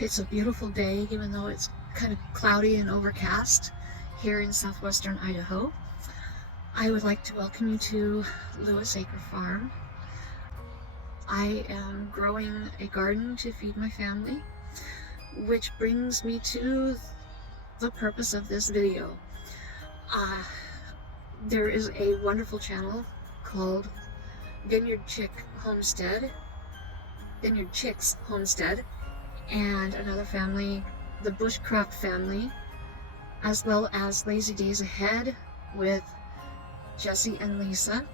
It's a beautiful day, even though it's kind of cloudy and overcast here in southwestern Idaho. I would like to welcome you to LewisAcreFarm. I am growing a garden to feed my family, which brings me to the purpose of this video. Uh, there is a wonderful channel called Vineyard Chicks Homestead, and another family, the Bushcraft family, as well as Lazy Days Ahead with Jesse and Lisa.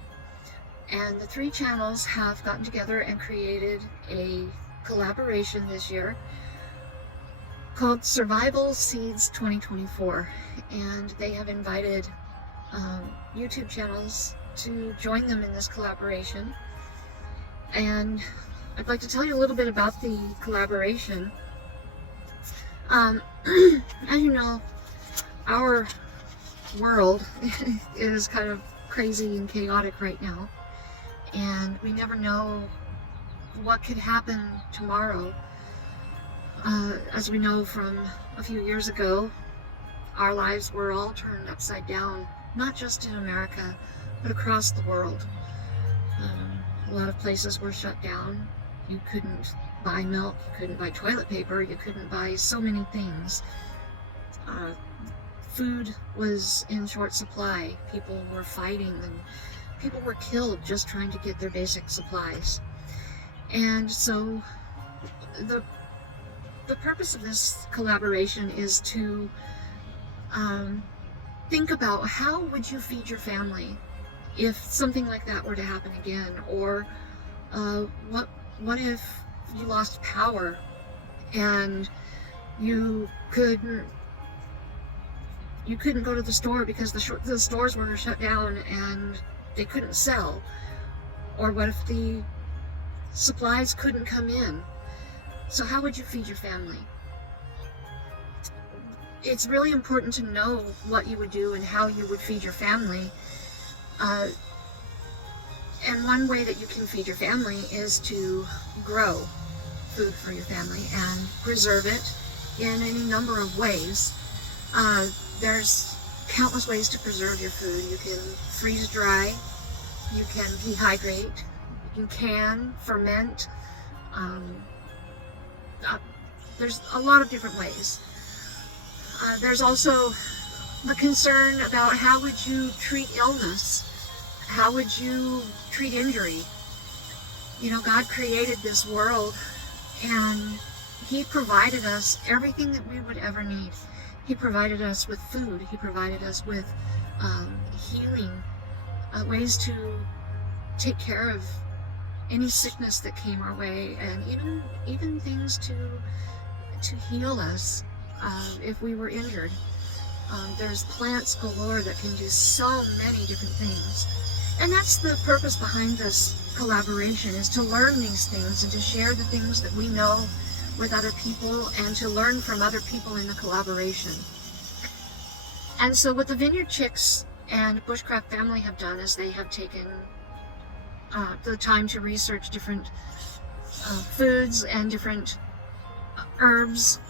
And the three channels have gotten together and created a collaboration this year called Survival Seeds 2024. And they have invited YouTube channels to join them in this collaboration. And I'd like to tell you a little bit about the collaboration. As you know, our world is kind of crazy and chaotic right now, and we never know what could happen tomorrow. As we know from a few years ago, our lives were all turned upside down, not just in America, but across the world. A lot of places were shut down. You couldn't buy milk, you couldn't buy toilet paper, you couldn't buy so many things. Food was in short supply. People were fighting and people were killed just trying to get their basic supplies. And so the purpose of this collaboration is to think about how would you feed your family if something like that were to happen again, or what if you lost power and you couldn't go to the store because the stores were shut down and they couldn't sell? Or what if the supplies couldn't come in? So how would you feed your family? It's really important to know what you would do and how you would feed your family. And one way that you can feed your family is to grow food for your family and preserve it in any number of ways. There's countless ways to preserve your food. You can freeze dry, you can dehydrate, you can ferment. There's a lot of different ways. There's also the concern about how would you treat illness? How would you treat injury? You know, God created this world and He provided us everything that we would ever need. He provided us with food. He provided us with healing, ways to take care of any sickness that came our way, and even things to heal us if we were injured. There's plants galore that can do so many different things. And that's the purpose behind this collaboration, is to learn these things and to share the things that we know with other people and to learn from other people in the collaboration. And so what the Vineyard Chicks and Bushcraft family have done is they have taken the time to research different foods and different herbs,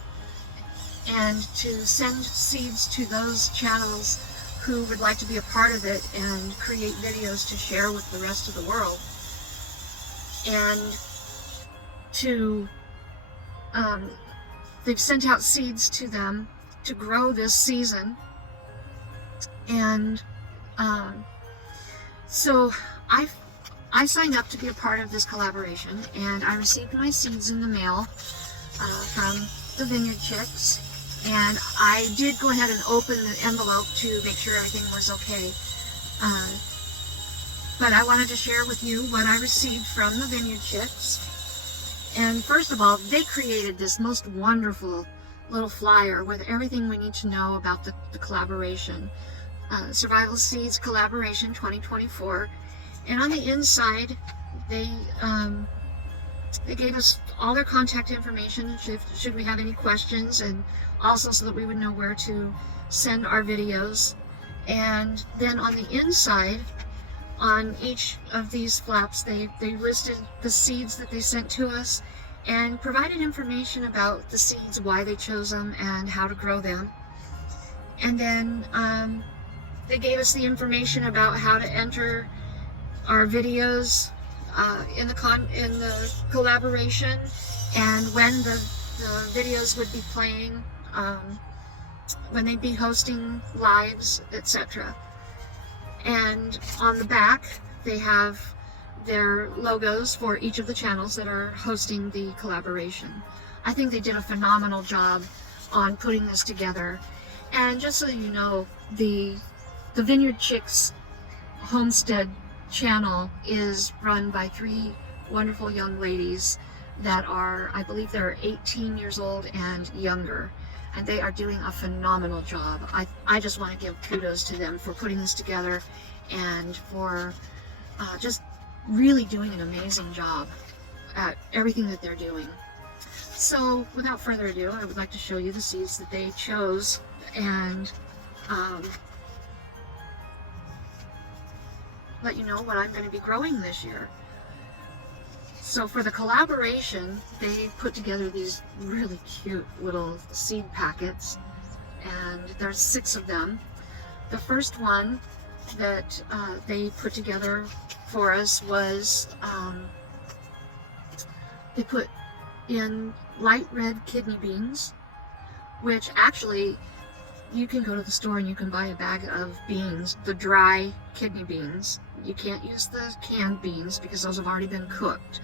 and to send seeds to those channels who would like to be a part of it and create videos to share with the rest of the world. And they've sent out seeds to them to grow this season. And so I signed up to be a part of this collaboration, and I received my seeds in the mail from the Vineyard Chicks. And I did go ahead and open the envelope to make sure everything was okay. But I wanted to share with you what I received from the Vineyard Chicks. And first of all, they created this most wonderful little flyer with everything we need to know about the collaboration. Survival Seeds Collaboration 2024. And on the inside, they gave us all their contact information should we have any questions, and also so that we would know where to send our videos. And then on the inside, on each of these flaps, they listed the seeds that they sent to us and provided information about the seeds, why they chose them, and how to grow them. And then they gave us the information about how to enter our videos in the collaboration, and when the videos would be playing, when they'd be hosting lives, etc. And on the back they have their logos for each of the channels that are hosting the collaboration. I think they did a phenomenal job on putting this together. And just so you know, the Vineyard Chicks Homestead channel is run by 3 wonderful young ladies that are, I believe they're 18 years old and younger, and they are doing a phenomenal job. I just want to give kudos to them for putting this together and for just really doing an amazing job at everything that they're doing. So without further ado, I would like to show you the seeds that they chose and let you know what I'm going to be growing this year. So for the collaboration, they put together these really cute little seed packets, and there's 6 of them. The first one that they put together for us was they put in light red kidney beans, which actually you can go to the store and you can buy a bag of beans, the dry kidney beans. You can't use the canned beans because those have already been cooked.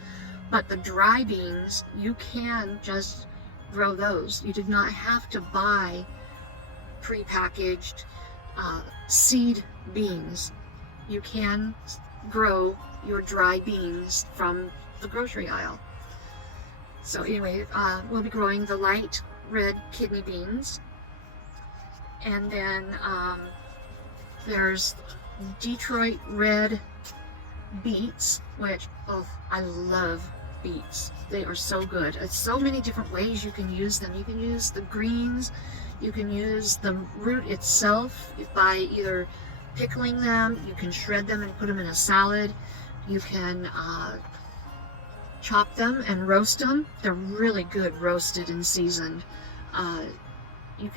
But the dry beans, you can just grow those. You do not have to buy pre-packaged seed beans. You can grow your dry beans from the grocery aisle. So anyway, we'll be growing the light red kidney beans. And then there's Detroit red beets, which, oh, I love beets. They are so good. It's so many different ways you can use them. You can use the greens, you can use the root itself by either pickling them, you can shred them and put them in a salad, you can chop them and roast them. They're really good roasted and seasoned. You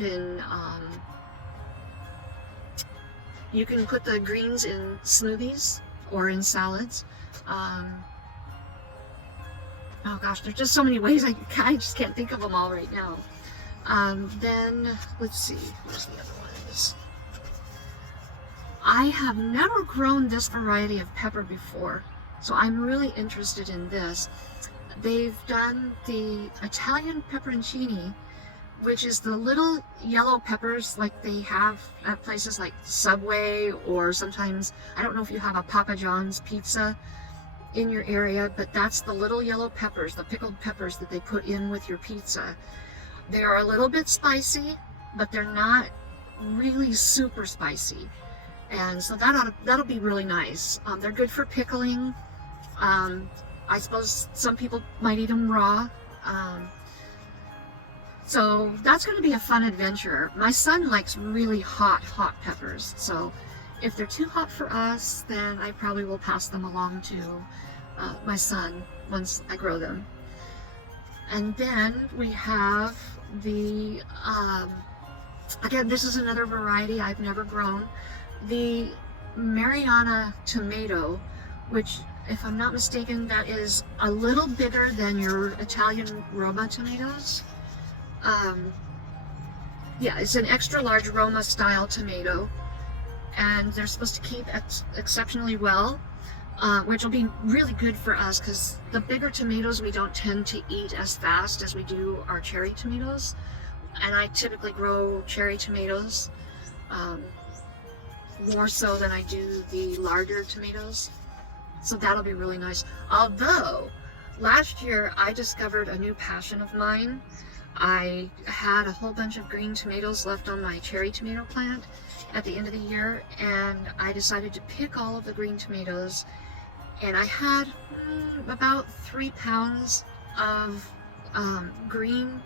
can put the greens in smoothies or in salads. Oh gosh, there's just so many ways. I just can't think of them all right now. Then, let's see, where's the other ones? I have never grown this variety of pepper before, so I'm really interested in this. They've done the Italian pepperoncini, which is the little yellow peppers like they have at places like Subway, or sometimes, I don't know if you have a Papa John's pizza in your area, but that's the little yellow peppers, the pickled peppers that they put in with your pizza. They are a little bit spicy, but they're not really super spicy. And so that'll be really nice. They're good for pickling. I suppose some people might eat them raw. So that's going to be a fun adventure. My son likes really hot peppers. So if they're too hot for us, then I probably will pass them along to my son once I grow them. And then we have the, again, this is another variety I've never grown, the Mariana tomato, which, if I'm not mistaken, that is a little bigger than your Italian Roma tomatoes. Yeah, it's an extra large Roma style tomato, and they're supposed to keep exceptionally well, which will be really good for us because the bigger tomatoes we don't tend to eat as fast as we do our cherry tomatoes. And I typically grow cherry tomatoes more so than I do the larger tomatoes. So that'll be really nice. Although, last year I discovered a new passion of mine. I had a whole bunch of green tomatoes left on my cherry tomato plant at the end of the year, and I decided to pick all of the green tomatoes, and I had about 3 pounds of green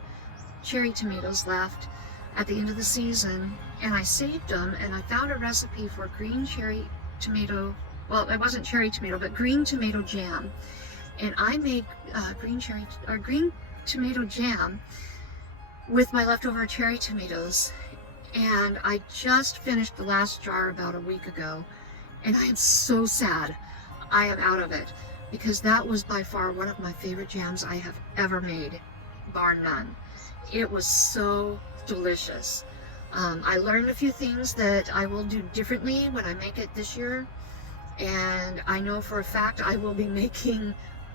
cherry tomatoes left at the end of the season, and I saved them, and I found a recipe for green cherry tomato, well, it wasn't cherry tomato, but green tomato jam. and I make green tomato jam with my leftover cherry tomatoes. And I just finished the last jar about a week ago, and I am so sad I am out of it, because that was by far one of my favorite jams I have ever made, bar none. It was so delicious. I learned a few things that I will do differently when I make it this year, and I know for a fact I will be making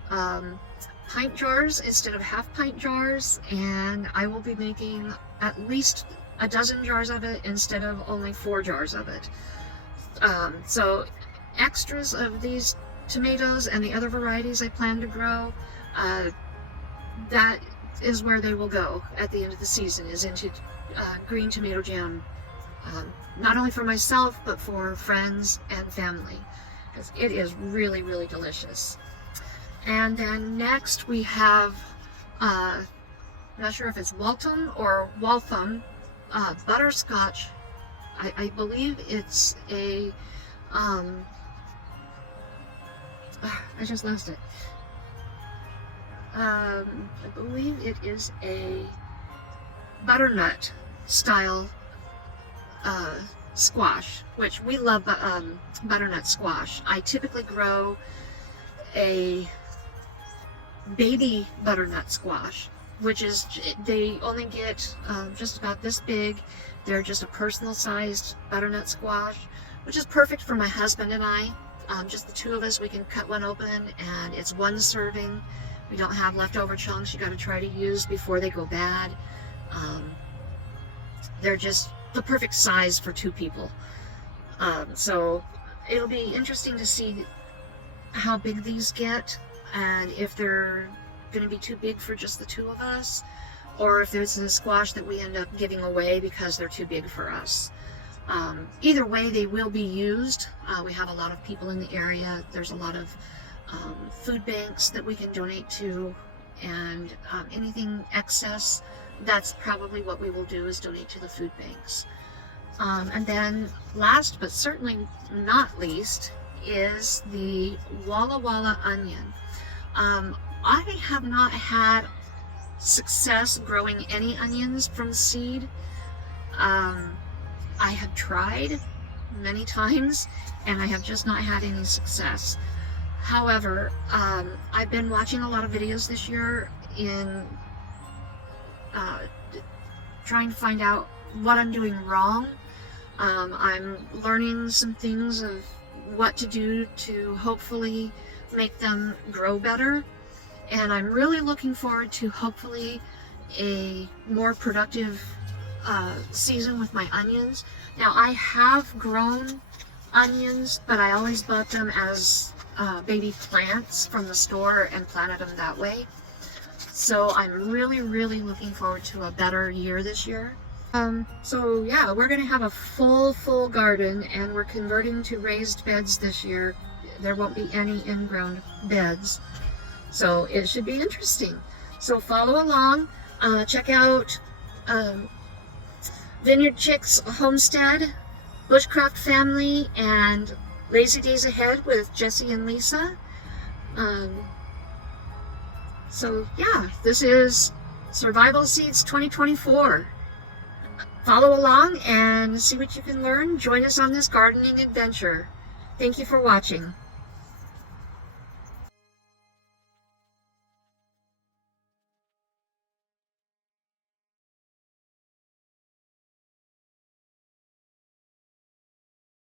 pint jars instead of half pint jars, and I will be making at least a dozen jars of it instead of only 4 jars of it. So extras of these tomatoes and the other varieties I plan to grow, that is where they will go at the end of the season, is into green tomato jam, not only for myself but for friends and family, because it is really, really delicious. And then next we have, I'm not sure if it's Waltham or Waltham, butterscotch. I believe it's a, I just lost it. I believe it is a butternut style squash, which we love butternut squash. I typically grow a baby butternut squash, which is, they only get just about this big. They're just a personal sized butternut squash, which is perfect for my husband and I. Just the two of us, we can cut one open and it's one serving. We don't have leftover chunks you got to try to use before they go bad. They're just the perfect size for 2 people. So it'll be interesting to see how big these get, and if they're going to be too big for just the 2 of us, or if there's a squash that we end up giving away because they're too big for us. Either way, they will be used. We have a lot of people in the area. There's a lot of food banks that we can donate to, and anything excess, that's probably what we will do, is donate to the food banks. And then last but certainly not least is the Walla Walla onion. I have not had success growing any onions from seed. I have tried many times and I have just not had any success. However, I've been watching a lot of videos this year in trying to find out what I'm doing wrong. I'm learning some things of what to do to hopefully make them grow better, and I'm really looking forward to hopefully a more productive season with my onions. Now, I have grown onions, but I always bought them as baby plants from the store and planted them that way. So I'm really, really looking forward to a better year this year. So yeah, we're going to have a full garden, and we're converting to raised beds this year. There won't be any in-ground beds, so it should be interesting. So follow along, check out Vineyard Chicks Homestead, Bushcraft Family, and Lazy Days Ahead with Jesse and Lisa. So yeah, this is Survival Seeds 2024. Follow along and see what you can learn. Join us on this gardening adventure. Thank you for watching.